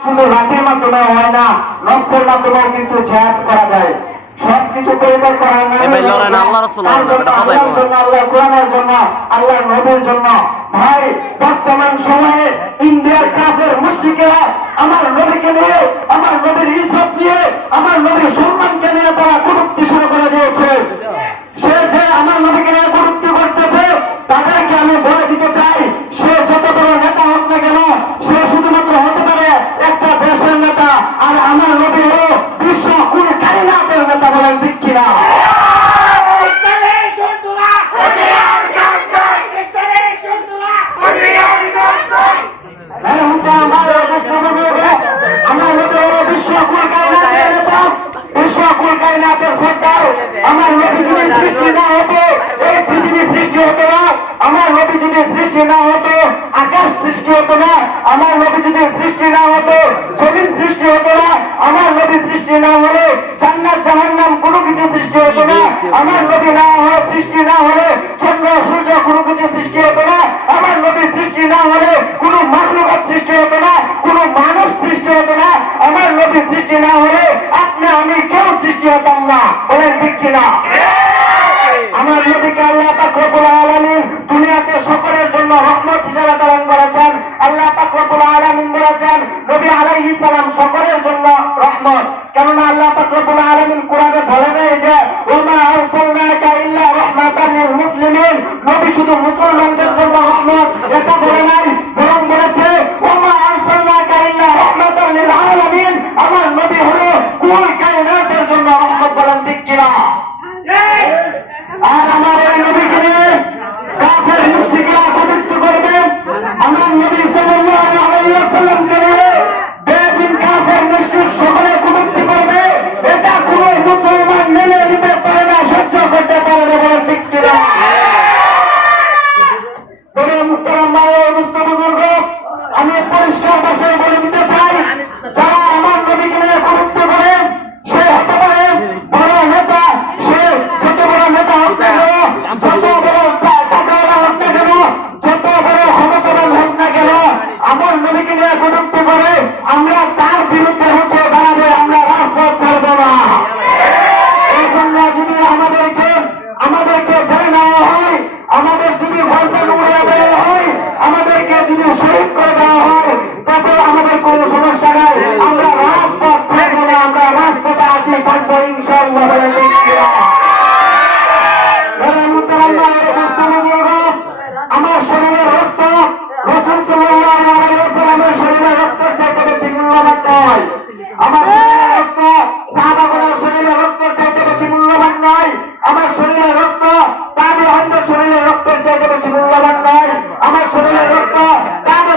শুধু লাঠির মাধ্যমে হয় না, নফসের মাধ্যমেও কিন্তু জিহাদ করা যায়। সবকিছু পরিবার করা আল্লাহর জন্য, আল্লাহ কোরআনের জন্য, আল্লাহ নবীর জন্য। ভাই, বর্তমান সময়ে ইন্ডিয়ার কাফের মুশরিকেরা আমার নবীকে নিয়ে, আমার নবীর ইজ্জত নিয়ে, আমার নবীর সম্মানকে নিয়ে তারা কটূক্তি শুরু করে দিয়েছে। সে যে আমার নবীকে নিয়ে কটূক্তি করতেছে, তাদেরকে আমি বলে দিতে চাই, সে যত বড় নেতা হোক না কেন, সে শুধুমাত্র হতে পারে একটা দেশের নেতা, আর আমার নবী হলো বিশ্ব কুল কায়নাতের নেতা। বলেন ঠিক কিনা? আমার নবী হলো বিশ্ব কুল কায়নাতের নেতা, বিশ্ব কুল কায়নাতের সরকার। আমার নবী যদি সৃষ্টি না হতো, এই পৃথিবী সৃষ্টি হতো না। আমার নবী যদি সৃষ্টি না হতো, আকাশ সৃষ্টি হতো না। আমার নবী যদি সৃষ্টি না হতো, জমিন সৃষ্টি হতো না। আমার নবী সৃষ্টি না হলে জান্নাত জাহান্নাম কোনো কিছু সৃষ্টি হতো না। আমার নবী না হলে, সৃষ্টি না হলে চন্দ্র সূর্য কোনো কিছু সৃষ্টি হতো না। আমার নবী সৃষ্টি না হলে কোনো মাখলুকাত সৃষ্টি হতো না, কোনো মানুষ সৃষ্টি হতো না। আমার নবী সৃষ্টি না হলে আপনি আমি কেউ সৃষ্টি হতাম না। বলেন ঠিক কিনা? আমার নবীকে আল্লাহ পাক রব্বুল আলামিন দুনিয়াতে সকলের জন্য রহমত হিসেবে প্রেরণ করেছেন। আল্লাহ পাক রব্বুল আলামিন বলেছেন, নবী আলাইহিস সালাম সকলের জন্য রহমত। কেননা আল্লাহ পাক রব্বুল আলামিন কোরআনে বলেন যে ওমা আরসালনাকা ইল্লা রাহমাতাল লিল মুসলিমিন, নবী শুধু মুসলমানদের জন্য রহমত এটা বলে নাই, বরং বলেছে ওমা আরসালনাকা ইল্লা রাহমাতাল লিল আলামিন, আমার নবী হলো কুল কায়নাতের জন্য রহমত। বলেন ঠিক কিনা? আর আমার এই নবীকে নিয়ে কাফের মুশরিকরা কটূক্তি করবে। আমার নবী সাল্লাল্লাহু আলাইহি ওয়াসাল্লামকে নিয়ে বেদিন কাফের মুশরিক সকলে কটূক্তি করবে। এটা কোনো মুসলমান মেনে নিতে পারে না, সহ্য করতে পারে না। বলেন ঠিক কিনা? মুহতারাম মায়ের বুজুর্গ, আমি পরিষ্কার ভাষায় বলে দিতে চাই, যারা আমার নবীকে নিয়ে কটূক্তি করে, সে হতে পারে বড় নেতা, সে যত বড় নেতা হোক না কেন, যত বড় টাকাওয়ালা হোক না কেন, যত বড় ক্ষমতাবান হোক না কেন, আমার নবীকে নিয়ে কটূক্তি করে, আমরা তার বিরুদ্ধে হতে দাঁড়াবে, আমরা রাজপথ ছাড়বো না। এই জন্য যদি আমাদেরকে ছেড়ে নেওয়া হয়, আমাদের যদি ভয়টা উড়িয়ে দেওয়া হয়, আমাদেরকে যদি শহীদ করে দেওয়া হয়, তবে আমাদের কোনো সমস্যা নাই। আমরা রাজপথ ছাড়বো না, আমরা রাজপথে আছি, থাকবো ইনশাআল্লাহ। আমার শরীরের রক্ত রাসূল সাল্লাল্লাহু আলাইহি ওয়াসাল্লামের শরীরের রক্তের চাইতে বেশি মূল্যবান নয়। আমার শরীরের রক্ত সাহাবাগণের শরীরের রক্তের চাইতে বেশি মূল্যবান নয়। আমার শরীরের রক্ত তাবিঈনদের শরীরের রক্তের চাইতে বেশি মূল্যবান নয়। আমার শরীরের রক্ত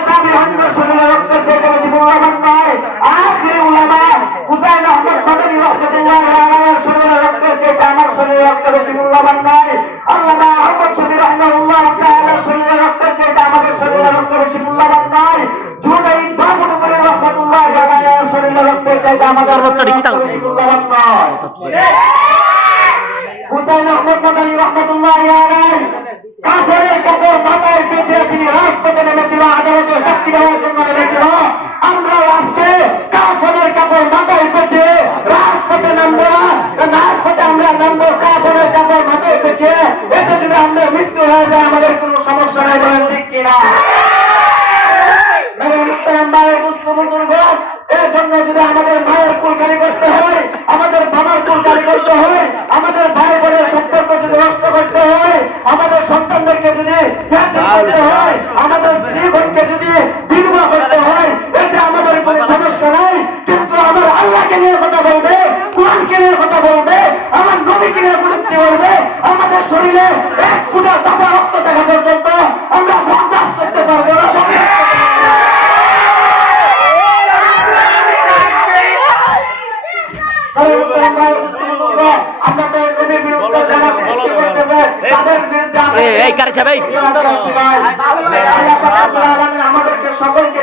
তাবিঈনদের শরীরের রক্তের চাইতে বেশি মূল্যবান নয়। আখিরি উলামা হুসাইন আহমদ মাদানী রাহমাতুল্লাহি আলাইহির শরীরের রক্তের চাইতে আমার শরীরের রক্ত বেশি মূল্যবান নয়। আল্লামা আহমদ শফী রাহমাতুল্লাহি তাআলার শরীরের রক্তের চাইতে আমাদের শরীরের রক্ত বেশি মূল্যবান নয়। জুনাইদ বাগদাদী রাহমাতুল্লাহি আলাইহির শরীরের রক্তের চাইতে আমাদের রক্ত বেশি মূল্যবান নয়। হুসাইন আহমদ মাদানী রাহমাতুল্লাহি আলাইহি কাফেরের কাপড় মাথায় পেঁচে তিনি রাজপথে নেমেছিল, আদালতে সাক্ষী দেওয়ার জন্য নেমেছিল। আমরাও আজকে কাফেরের কাপড় মাথায় পেঁচে রাজপথে নামবো না, রাজপথে আমরা নামবো কাফেরের কাপড় মাথায় পেঁচে। এতে যদি আমরা মৃত্যু হয়ে যায় আমাদের কোনো সমস্যা নেই। বলেন ঠিক কিনা? এর জন্য যদি আমাদের মায়ের কুলকারি করতে হয়, আমাদের বাবার কুলকারি করতে হয়, আমাদের ভাই বোনের সম্পর্ক যদি নষ্ট করতে হয়, আমাদের সন্তানদেরকে যদি করতে হয়, আমাদের স্ত্রীগণকে যদি বিধবা করতে হয়, এতে আমাদের কোনো সমস্যা নাই। কিন্তু আমার আল্লাহকে নিয়ে কথা বলবে, কোরআনকে নিয়ে কথা বলবে, আমার নবীকে নিয়ে কটূক্তি করবে, আমাদের শরীরে এক ফুটা তাজা রক্ত থাকা পর্যন্ত আমরা বরদাস্ত করতে পারবো না। আমাদেরকে সকলকে